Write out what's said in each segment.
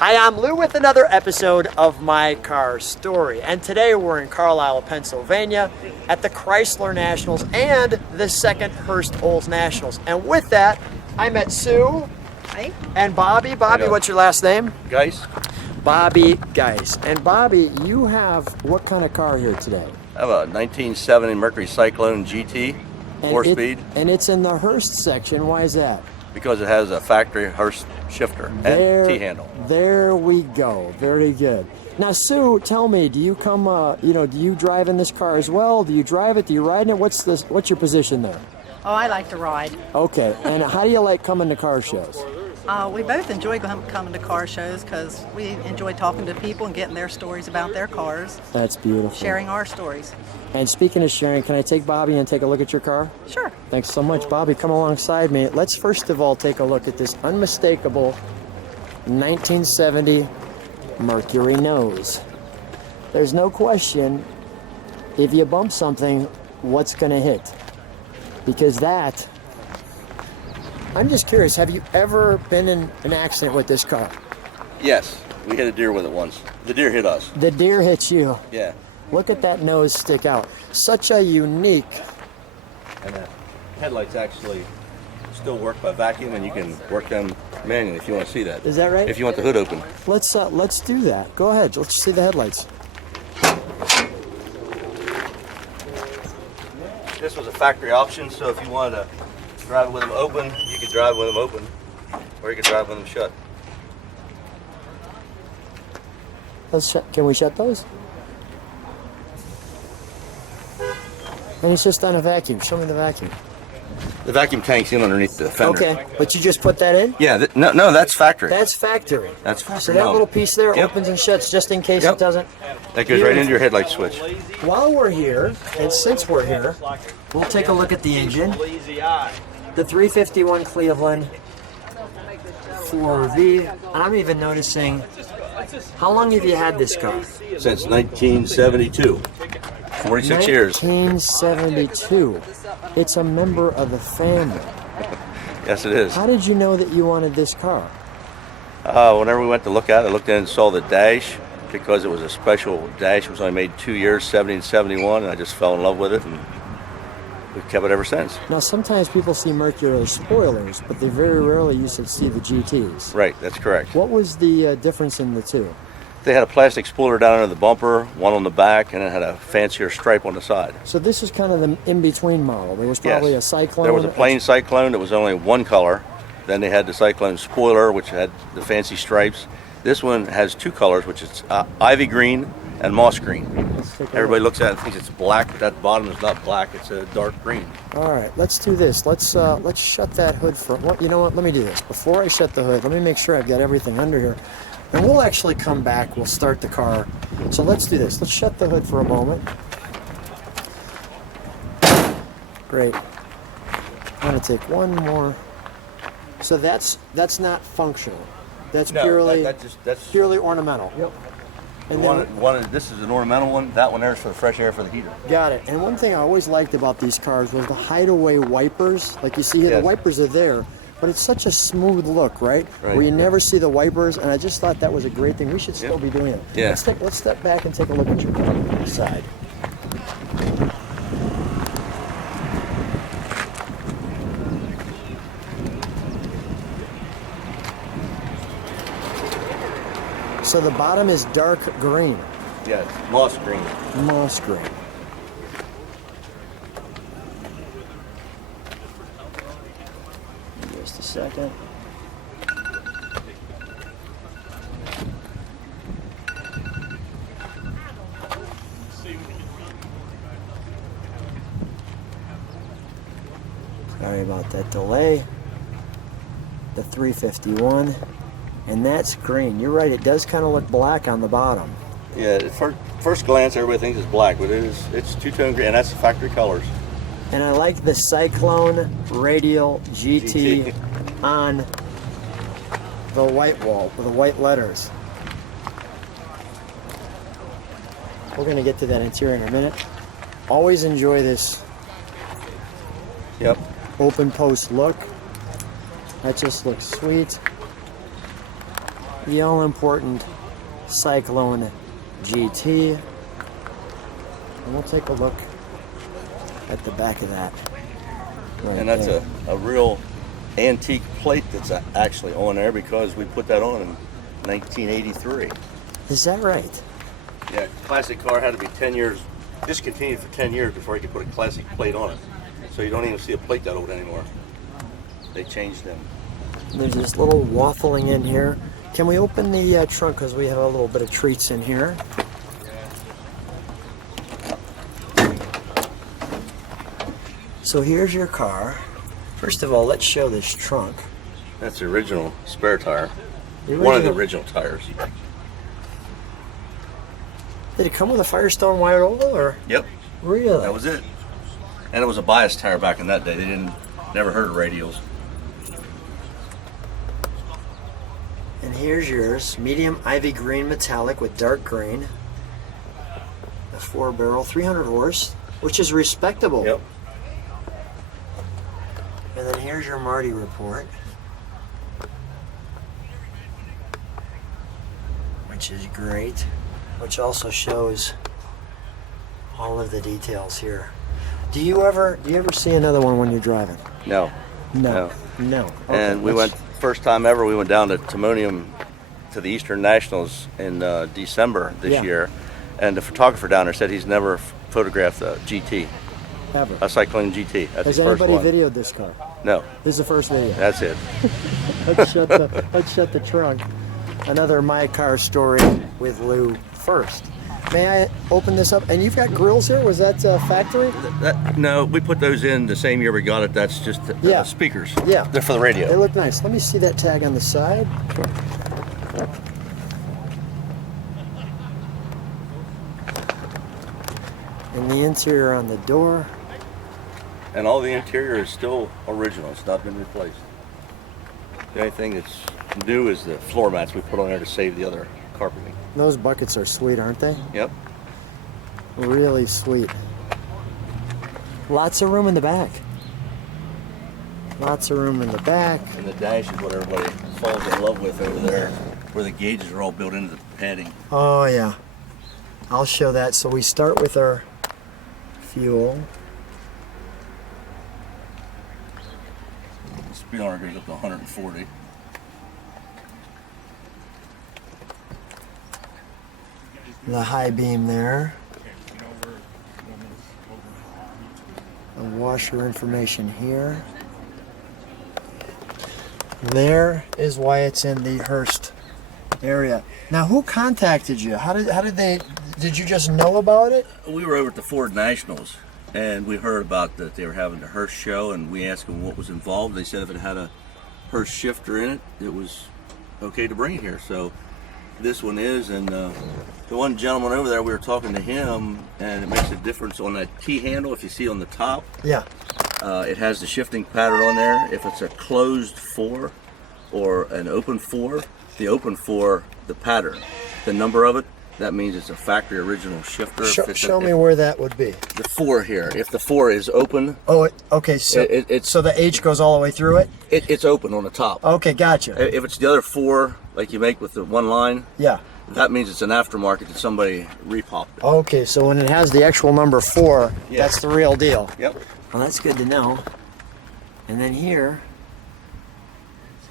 Hi, I'm Lou with another episode of My Car Story, and today we're in Carlisle, Pennsylvania at the Chrysler Nationals and the second Hurst Olds Nationals. And with that, I met Sue. Hi. And Bobby. Bobby, what's your last name? Guise. Bobby Guise. And Bobby, you have what kind of car here today? I have a 1970 Mercury Cyclone GT, four-speed. And it's in the Hurst section. Why is that? Because it has a factory Hurst shifter and T-handle. There we go. Very good. Now, Sue, tell me, do you come, do you drive in this car as well? Do you drive it? Do you ride in it? What's your position there? Oh, I like to ride. Okay. And how do you like coming to car shows? We both enjoy coming to car shows because we enjoy talking to people and getting their stories about their cars. That's beautiful. Sharing our stories. And speaking of sharing, can I take Bobby and take a look at your car? Sure. Thanks so much, Bobby. Come alongside me. Let's first of all take a look at this unmistakable 1970 Mercury nose. There's no question, if you bump something, what's going to hit? Because that... I'm just curious, have you ever been in an accident with this car? Yes, we hit a deer with it once. The deer hit us. The deer hit you. Yeah. Look at that nose stick out. Such a unique... And the headlights actually still work by vacuum, and you can work them manually if you want to see that. Is that right? If you want the hood open. Let's do that. Go ahead. Let's see the headlights. This was a factory option, so if you wanted to drive it with them open, you could drive with them open, or you could drive with them shut. Can we shut those? And it's just on a vacuum. Show me the vacuum. The vacuum tank's in underneath the fender. Okay, but you just put that in? Yeah, no, that's factory. That's factory. That's factory. So that little piece there Yep. opens and shuts just in case it doesn't. That goes right into your headlight switch. While we're here, and since we're here, we'll take a look at the engine. The 351 Cleveland 4V. I'm even noticing, how long have you had this car? Since 1972. 46 years. 1972. It's a member of the family. Yes, it is. How did you know that you wanted this car? Whenever we went to look at it, I looked in and saw the dash because it was a special dash. It was only made 2 years, 70 and 71, and I just fell in love with it, and we've kept it ever since. Now, sometimes people see Mercury as spoilers, but they very rarely used to see the GTs. Right, that's correct. What was the difference in the two? They had a plastic spoiler down under the bumper, one on the back, and it had a fancier stripe on the side. So this is kind of the in-between model. There was probably a Cyclone. There was a plain Cyclone that was only one color. Then they had the Cyclone spoiler, which had the fancy stripes. This one has two colors, which is ivy green and moss green. Everybody looks at it and thinks it's black, but that bottom is not black. It's a dark green. All right, let's do this. Let's shut that hood for... Well, you know what? Let me do this. Before I shut the hood, let me make sure I've got everything under here. And we'll actually come back. We'll start the car. So let's do this. Let's shut the hood for a moment. Great. I'm going to take one more. So that's not functional. That's purely purely ornamental. Yep. And this is an ornamental one. That one there is for the fresh air for the heater. Got it. And one thing I always liked about these cars was the hideaway wipers. Like you see here, the wipers are there. But it's such a smooth look, right? Where you never see the wipers, and I just thought that was a great thing. We should still be doing it. Yeah. Let's step back and take a look at your car on the side. So the bottom is dark green. Yes, moss green. Moss green. Just a second. Sorry about that delay. The 351, and that's green. You're right, it does kind of look black on the bottom. Yeah, at first glance everybody thinks it's black, but it's two-tone green, and that's the factory colors. And I like the Cyclone Radial GT on the white wall with the white letters. We're going to get to that interior in a minute. Always enjoy this open post look. That just looks sweet. the all-important Cyclone GT. And we'll take a look at the back of that. Right And that's there. a real antique plate that's actually on there because we put that on in 1983. Is that right? Yeah, classic car had to be 10 years, discontinued for 10 years before you could put a classic plate on it. So you don't even see a plate that old anymore. They changed them. There's this little waffling in here. Can we open the trunk because we have a little bit of treats in here? So here's your car. First of all, let's show this trunk. That's the original spare tire. The One of the original- original tires. Did it come with a Firestone wide oval or? Yep, Really? that was it. And it was a bias tire back in that day. They never heard of radials. And here's yours, medium ivy green metallic with dark green. A 4-barrel, 300 horse, which is respectable. Yep. And then here's your Marty report, which is great, which also shows all of the details here. Do you ever see another one when you're driving? No. No. Okay, And we let's- went, first time ever, we went down to Timonium to the Eastern Nationals in December this Yeah. year. And the photographer down there said he's never photographed a GT, ever. a Cyclone GT. That's Has his first anybody one. videoed this car? No, This is the first video. that's it. Let's shut the trunk. Another My Car story with Lou first. May I open this up? And you've got grills here? Was that factory? No, we put those in the same year we got it. That's just the Yeah. speakers. Yeah. They're for the They radio. look nice. Let me see that tag on the side. And the interior on the door. And all the interior is still original. It's not been replaced. The only thing that's new is the floor mats we put on there to save the other carpeting. Those buckets are sweet, aren't they? Yep. Really sweet. Lots of room in the back. Lots of room in the back. And the dash is what everybody falls in love with over there, where the gauges are all built into the padding. Oh yeah. I'll show that. So we start with our fuel. The speedometer goes up to 140. The high beam there. The washer information here. There is why it's in the Hearst area. Now, who contacted you? How did they? Did you just know about it? We were over at the Ford Nationals, and we heard about that they were having the Hearst show, and we asked them what was involved. They said if it had a Hearst shifter in it, it was okay to bring it here. So this one is, and the one gentleman over there, we were talking to him, and it makes a difference on that key handle. If you see on the top, Yeah. it has the shifting pattern on there. If it's a closed 4 or an open 4, the open 4, the pattern, the number of it, that means it's a factory original shifter. Show me where that would be. The 4 here. If the 4 is open, Oh, okay. So, so the H goes all the way through it. it's open on the top. Okay, gotcha. If it's the other 4, like you make with the one line, Yeah. that means it's an aftermarket that somebody repopped it. Okay, so when it has the actual number 4, Yeah. that's the real deal. Yep. Well, that's good to know. And then here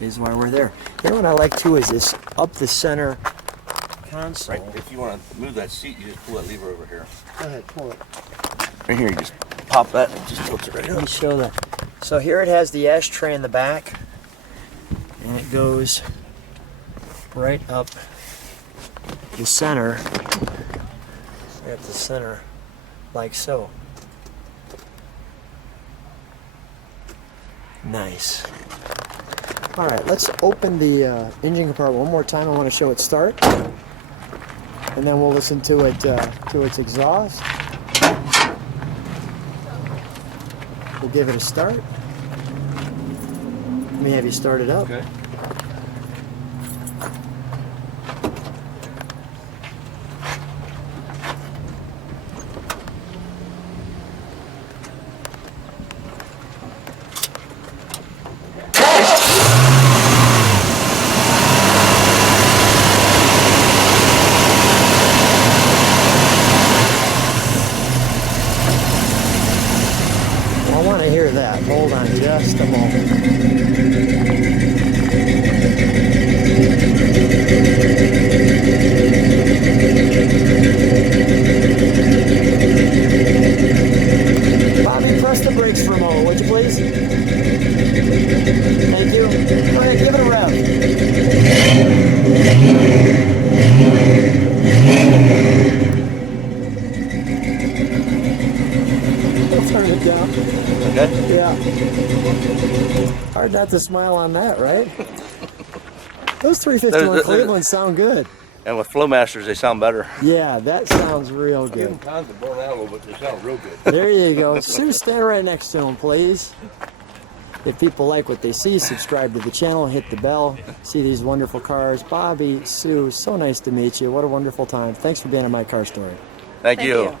is why we're there. You know what I like too is this up the center console. Right. If you want to move that seat, you just pull that lever over here. Go ahead, pull it. Right here, you just pop that and it just tilts it right Let me up. show that. So here it has the ashtray in the back, and it goes right up the center, right up the center, like so. Nice. All right, let's open the engine compartment one more time. I want to show it start, and then we'll listen to it to its exhaust. We'll give it a start. Let me have you start it up. Okay. rest a moment. Bobby, press the brakes for a moment, would you please? Thank you. Go ahead, give it a rev. I'll turn it down. Okay. Yeah. Hard not to smile on that, right? Those 351 Cleveland sound good. And with Flowmasters, they sound better. Yeah, that sounds real Give them good. time to burn out a little bit. They sound real good. There you go. Sue, stand right next to him, please. If people like what they see, subscribe to the channel, hit the bell, see these wonderful cars. Bobby, Sue, so nice to meet you. What a wonderful time. Thanks for being on My Car Story. Thank Thank you. you.